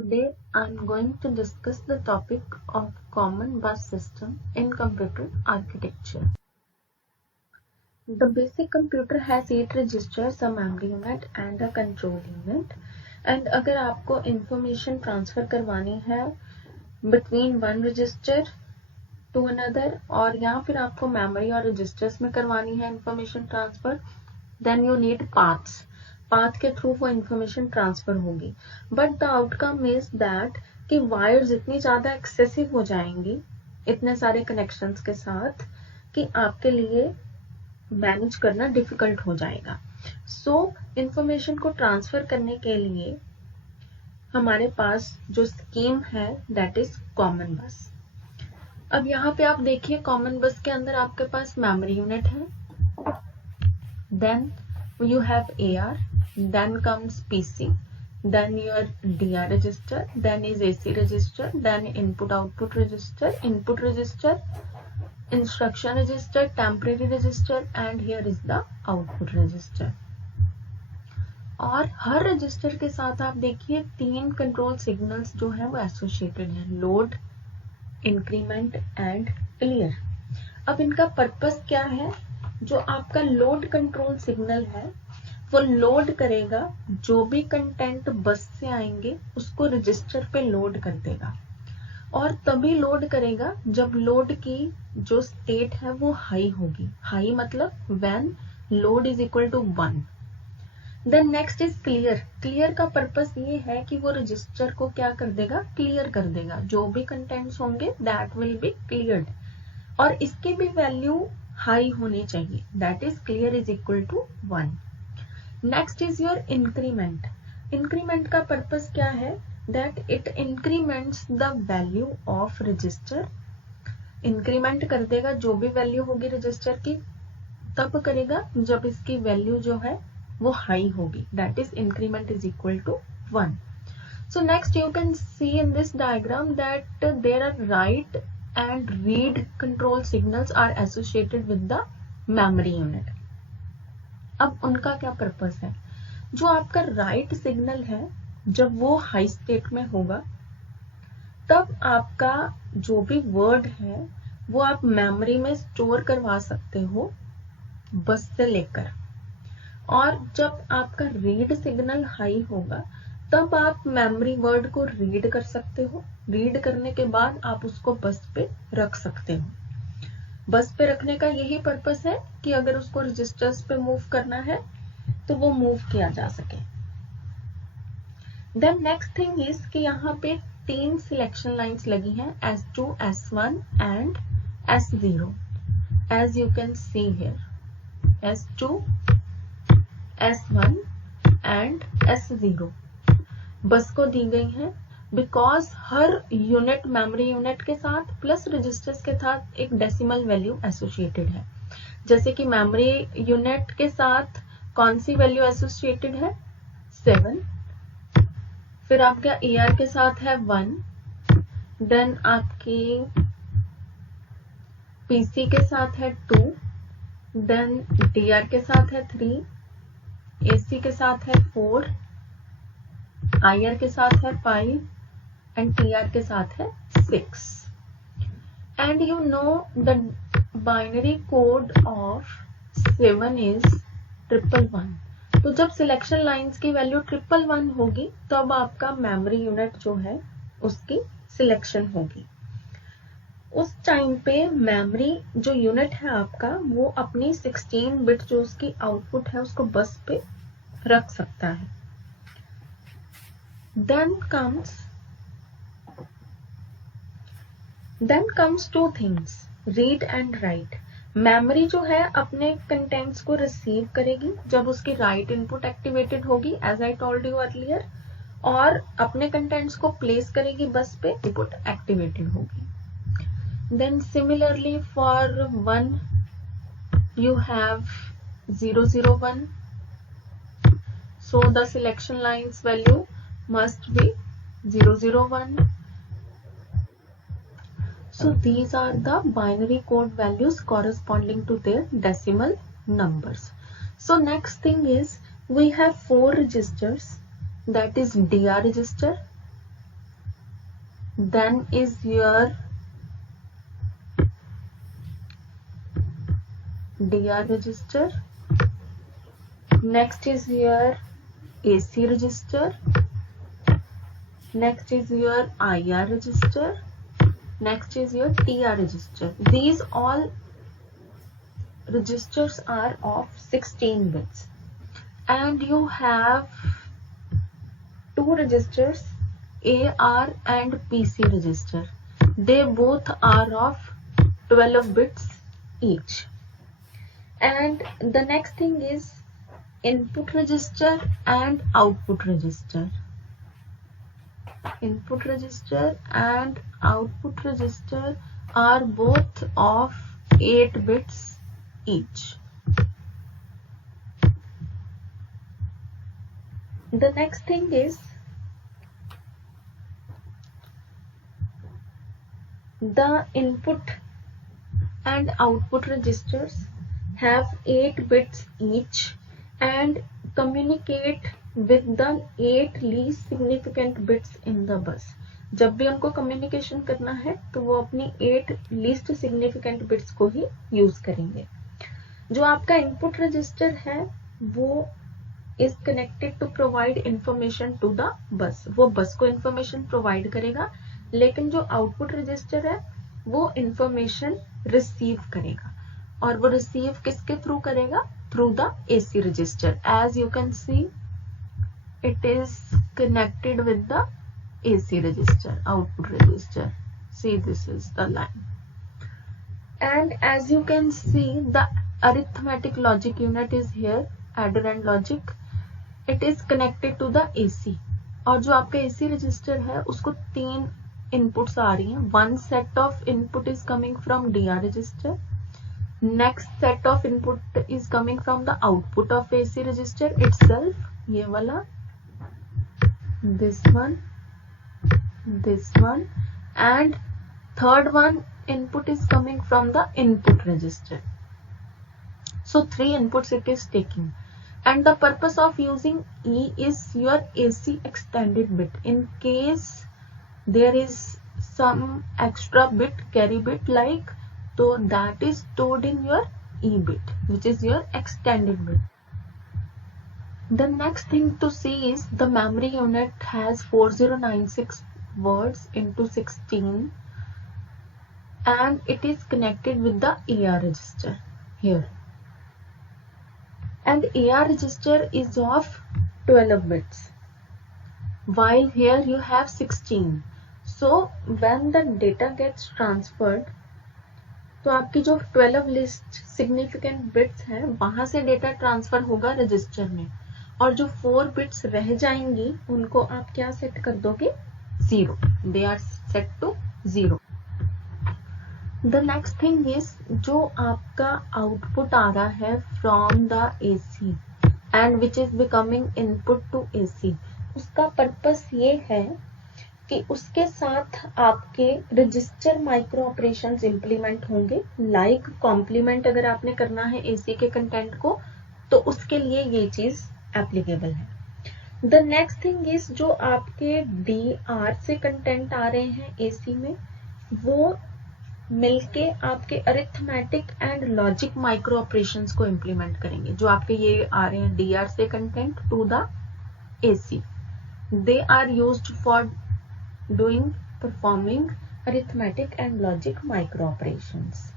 Today I'm going to discuss the topic of common bus system in computer architecture. The basic computer has 8 registers, a memory unit and a control unit. And अगर आपको information transfer करवानी है between one register to another और या फिर आपको memory और registers में करवानी है information transfer, then you need paths. Path के थ्रू वो इंफॉर्मेशन ट्रांसफर होगी. But the outcome is that कि वायर्स इतनी ज्यादा एक्सेसिव हो जाएंगी इतने सारे कनेक्शंस के साथ कि आपके लिए मैनेज करना डिफिकल्ट हो जाएगा. सो इंफॉर्मेशन को ट्रांसफर करने के लिए हमारे पास जो स्कीम है दैट इज कॉमन बस. अब यहाँ पे आप देखिए कॉमन बस के अंदर आपके पास मेमोरी यूनिट है, then you have AR, then comes PC, then your DR register, then is AC register, then input output register, instruction register, temporary register, and here is the output register. और हर register के साथ आप देखिए 3 control signals जो है वो associated है, load, increment and clear. अब इनका पर्पस क्या है? जो आपका लोड कंट्रोल सिग्नल है वो लोड करेगा जो भी कंटेंट बस से आएंगे उसको रजिस्टर पे लोड कर देगा, और तभी लोड करेगा जब लोड की जो स्टेट है वो हाई होगी. हाई मतलब when load is equal to 1. Then next is clear. Clear का पर्पस ये है कि वो रजिस्टर को क्या कर देगा? क्लियर कर देगा. जो भी कंटेंट्स होंगे दैट विल बी क्लियर्ड और इसकी भी वैल्यू हाई होनी चाहिए, that is clear is equal to 1. Next is your increment. Increment का पर्पस क्या है? That it increments the value of register. Increment कर देगा जो भी वैल्यू होगी रजिस्टर की, तब करेगा जब इसकी वैल्यू जो है वो हाई होगी, that is increment is equal to 1. So next you can see in this diagram that there are right and read control signals are associated with the memory unit. अब उनका क्या पर्पस है? जो आपका राइट सिग्नल है जब वो high state में होगा तब आपका जो भी वर्ड है वो आप मेमोरी में स्टोर करवा सकते हो बस से लेकर, और जब आपका रीड सिग्नल हाई होगा तब आप मेमोरी वर्ड को रीड कर सकते हो. रीड करने के बाद आप उसको बस पे रख सकते हो. बस पे रखने का यही पर्पस है कि अगर उसको रजिस्टर्स पे मूव करना है तो वो मूव किया जा सके. देन नेक्स्ट थिंग इज कि यहाँ पे 3 सिलेक्शन लाइंस लगी हैं, S2, S1 and S0 as you can see here. S2, S1 and S0 bus को दी गई है बिकॉज हर यूनिट मेमोरी यूनिट के साथ प्लस रजिस्टर्स के साथ एक डेसिमल वैल्यू एसोसिएटेड है. जैसे कि मेमोरी यूनिट के साथ कौन सी वैल्यू एसोसिएटेड है? 7. फिर आपका AR के साथ है 1. देन आपकी PC के साथ है 2. देन DR के साथ है 3. AC के साथ है 4. IR के साथ है 5 एंड TR के साथ है 6. And you know the binary code of 7 is 111. तो जब सिलेक्शन लाइंस की वैल्यू 111 होगी तब आपका मेमोरी यूनिट जो है उसकी सिलेक्शन होगी. उस टाइम पे मेमोरी जो यूनिट है आपका वो अपनी 16 बिट जो उसकी आउटपुट है उसको बस पे रख सकता है. Then comes 2 things, read and write. Memory जो है अपने कंटेंट्स को रिसीव करेगी जब उसकी राइट इनपुट एक्टिवेटेड होगी as I told you earlier, और अपने कंटेंट्स को प्लेस करेगी बस पे, इनपुट एक्टिवेटेड होगी. Then similarly for 1 you have 001, so the selection lines value must be 001. So these are the binary code values corresponding to their decimal numbers. So next thing is we have 4 registers, that is DR register, then is your DR register. Next is your AC register. Next is your IR register. Next is your TR register. These all registers are of 16 bits, and you have two registers, AR and PC register. They both are of 12 bits each. And the next thing is input register and output register. Input register and output register are both of 8 bits each. The next thing is the input and output registers have 8 bits each and communicate with the 8 least significant bits in the bus. जब भी उनको communication करना है तो वो अपनी 8 least significant bits को ही use करेंगे. जो आपका इनपुट रजिस्टर है वो is connected to provide information to the bus. वो बस को इंफॉर्मेशन प्रोवाइड करेगा, लेकिन जो आउटपुट रजिस्टर है वो इंफॉर्मेशन रिसीव करेगा. और वो रिसीव किसके थ्रू करेगा? Through the AC register. As you can see it is connected with the AC register, output register. See, this is the line. And as you can see, the arithmetic logic unit is here, adder and logic. It is connected to the AC. और जो आपका AC register है उसको 3 inputs आ रही हैं. One set of input is coming from DR register. Next set of input is coming from the output of AC register itself. ये वाला, this one, and third one input is coming from the input register. So 3 inputs it is taking, and the purpose of using E is your AC extended bit. In case there is some extra bit, carry bit like, so that is stored in your E bit, which is your extended bit. The next thing to see is the memory unit has 4096 words into 16, and it is connected with the AR register here. And AR register is of 12 bits, while here you have 16. So when the data gets transferred, तो आपकी जो 12 least significant bits हैं वहां से data transfer होगा register में, और जो 4 बिट्स रह जाएंगी उनको आप क्या सेट कर दोगे? 0. They are set to 0. The next thing is जो आपका आउटपुट आ रहा है from the AC and which is becoming input to AC, उसका पर्पस ये है कि उसके साथ आपके रजिस्टर माइक्रो ऑपरेशंस इंप्लीमेंट होंगे. लाइक कॉम्प्लीमेंट अगर आपने करना है AC के कंटेंट को तो उसके लिए ये चीज एप्लीकेबल है. द नेक्स्ट थिंग इज जो आपके DR से कंटेंट आ रहे हैं AC में, वो मिलके आपके arithmetic and logic micro operations को इंप्लीमेंट करेंगे. जो आपके ये आ रहे हैं DR से content to the AC, they are used for doing performing arithmetic and logic micro operations.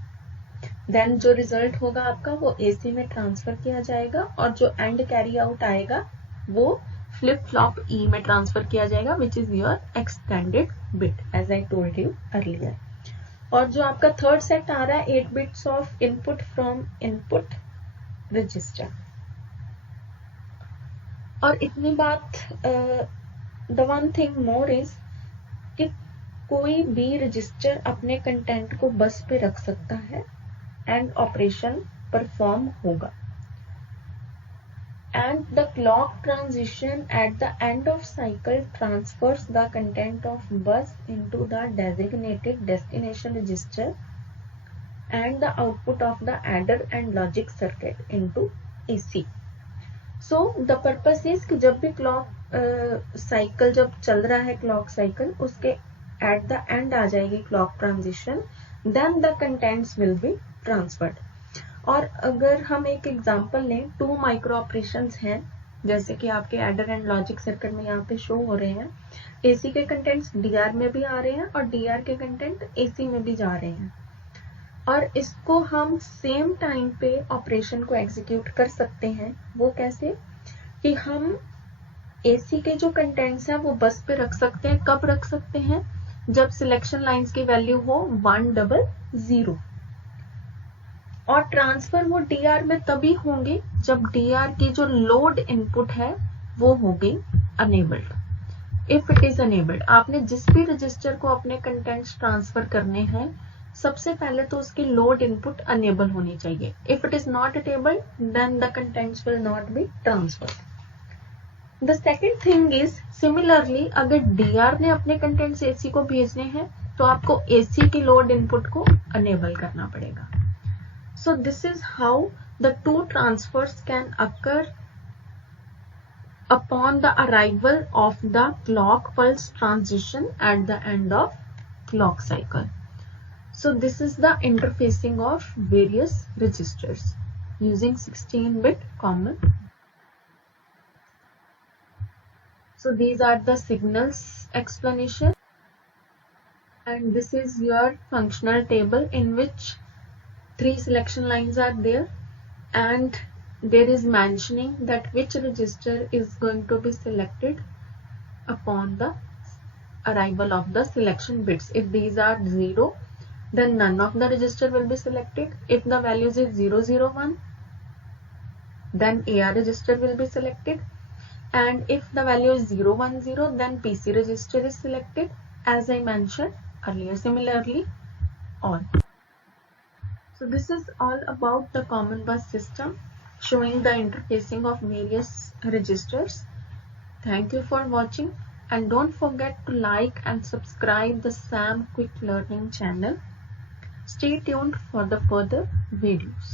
Then जो रिजल्ट होगा आपका वो AC में ट्रांसफर किया जाएगा, और जो एंड कैरी आउट आएगा वो फ्लिप फ्लॉप E में ट्रांसफर किया जाएगा, which is your extended bit as I told you earlier. और जो आपका थर्ड सेट आ रहा है 8 bits of input from input register. और इतनी बात, the one thing more is कि कोई भी रजिस्टर अपने कंटेंट को बस पे रख सकता है एंड ऑपरेशन परफॉर्म होगा. And the clock transition at the end of cycle transfers the content of bus into the designated destination register and the output of the adder and logic circuit into AC. So the purpose is कि जब भी clock cycle जब चल रहा है clock cycle, उसके at the end आ जाएगी clock transition, then the contents will be transferred. और अगर हम एक एग्जांपल लें, 2 माइक्रो ऑपरेशंस हैं, जैसे कि आपके एडर एंड लॉजिक सर्किट में यहाँ पे शो हो रहे हैं। एसी के कंटेंट्स डीआर में भी आ रहे हैं और डीआर के कंटेंट एसी में भी जा रहे हैं, और इसको हम सेम टाइम पे ऑपरेशन को एग्जीक्यूट कर सकते हैं। वो कैसे कि हम एसी के जो कंटेंट्स हैं वो बस पे रख सकते हैं। कब रख सकते हैं? जब सिलेक्शन लाइंस की वैल्यू हो 100, और ट्रांसफर वो डीआर में तभी होंगे जब डीआर की जो लोड इनपुट है वो होगी enabled. If it is enabled, आपने जिस भी रजिस्टर को अपने कंटेंट्स ट्रांसफर करने हैं, सबसे पहले तो उसकी लोड इनपुट अनेबल होनी चाहिए। If it is not enabled, then the contents will not be transferred. The second thing is, similarly अगर डीआर ने अपने कंटेंट्स एसी को भेजने हैं तो आपको एसी की लोड इनपुट को अनेबल करना पड़ेगा। So this is how the two transfers can occur upon the arrival of the clock pulse transition at the end of clock cycle. So this is the interfacing of various registers using 16-bit common. So these are the signals explanation, and this is your functional table in which 3 selection lines are there, and there is mentioning that which register is going to be selected upon the arrival of the selection bits. If these are 0, then none of the register will be selected. If the values is 001, then AR register will be selected, and if the value is 010, then PC register is selected, as I mentioned earlier. Similarly on. So this is all about the common bus system, showing the interfacing of various registers. Thank you for watching, and don't forget to like and subscribe the SAM Quick Learning channel. Stay tuned for the further videos.